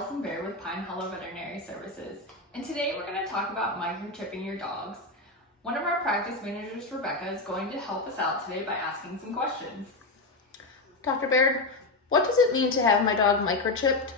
Allison Baird with Pine Hollow Veterinary Services, and today we're going to talk about microchipping your dogs. One of our practice managers, Rebecca, is going to help us out today by asking some questions. Dr. Baird, what does it mean to have my dog microchipped?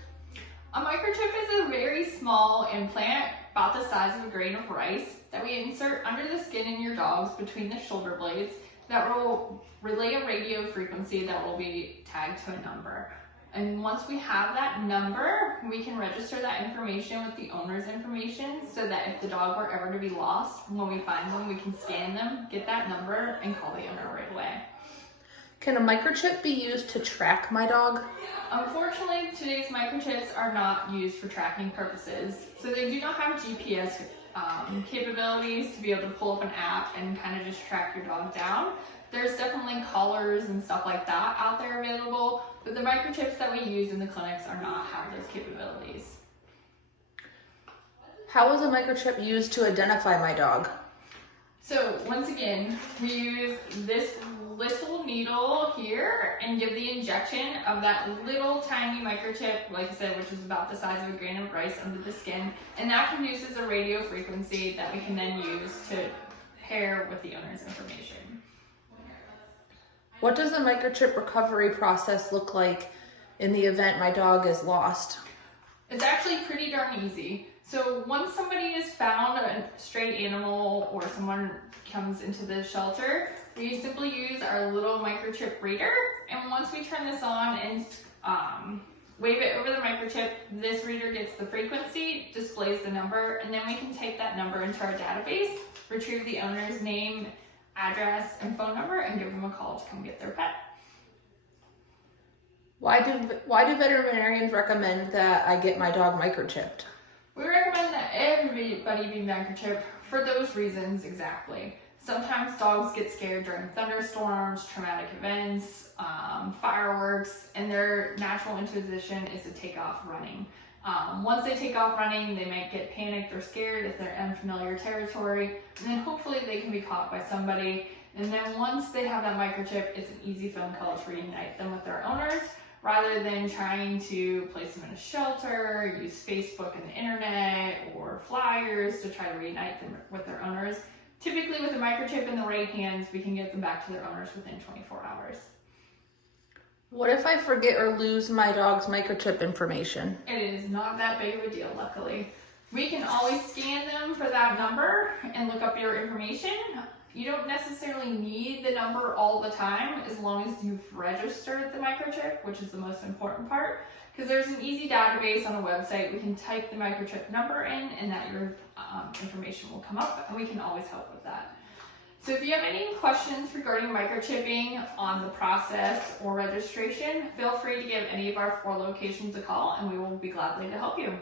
A microchip is a very small implant, about the size of a grain of rice, that we insert under the skin in your dogs between the shoulder blades that will relay a radio frequency that will be tagged to a number. And once we have that number, we can register that information with the owner's information so that if the dog were ever to be lost, when we find them, we can scan them, get that number, and call the owner right away. Can a microchip be used to track my dog? Unfortunately, today's microchips are not used for tracking purposes. So they do not have GPS capabilities to be able to pull up an app and kind of just track your dog down. There's definitely collars and stuff like that out there available, but the microchips that we use in the clinics are not have those capabilities. How is a microchip used to identify my dog? So once again, we use this little needle here and give the injection of that little tiny microchip, like I said, which is about the size of a grain of rice under the skin, and that produces a radio frequency that we can then use to pair with the owner's information. What does the microchip recovery process look like in the event my dog is lost? It's actually pretty darn easy. So once somebody has found a stray animal or someone comes into the shelter, we simply use our little microchip reader, and once we turn this on and wave it over the microchip, this reader gets the frequency, displays the number, and then we can type that number into our database, retrieve the owner's name, address, and phone number, and give them a call to come get their pet. Why do veterinarians recommend that I get my dog microchipped? We recommend that everybody be microchipped for those reasons exactly. Sometimes dogs get scared during thunderstorms, traumatic events, fireworks, and their natural disposition is to take off running. Once they take off running, they might get panicked or scared if they're in unfamiliar territory, and then hopefully they can be caught by somebody. And then once they have that microchip, it's an easy phone call to reunite them with their owners, rather than trying to place them in a shelter, use Facebook and the internet, or flyers to try to reunite them with their owners. Typically with a microchip in the right hands, we can get them back to their owners within 24 hours. What if I forget or lose my dog's microchip information? It is not that big of a deal, luckily. We can always scan them for that number and look up your information. You don't necessarily need the number all the time as long as you've registered the microchip, which is the most important part, because there's an easy database on a website. We can type the microchip number in and that your information will come up, and we can always help with that. So if you have any questions regarding microchipping on the process or registration, feel free to give any of our 4 locations a call, and we will be gladly to help you.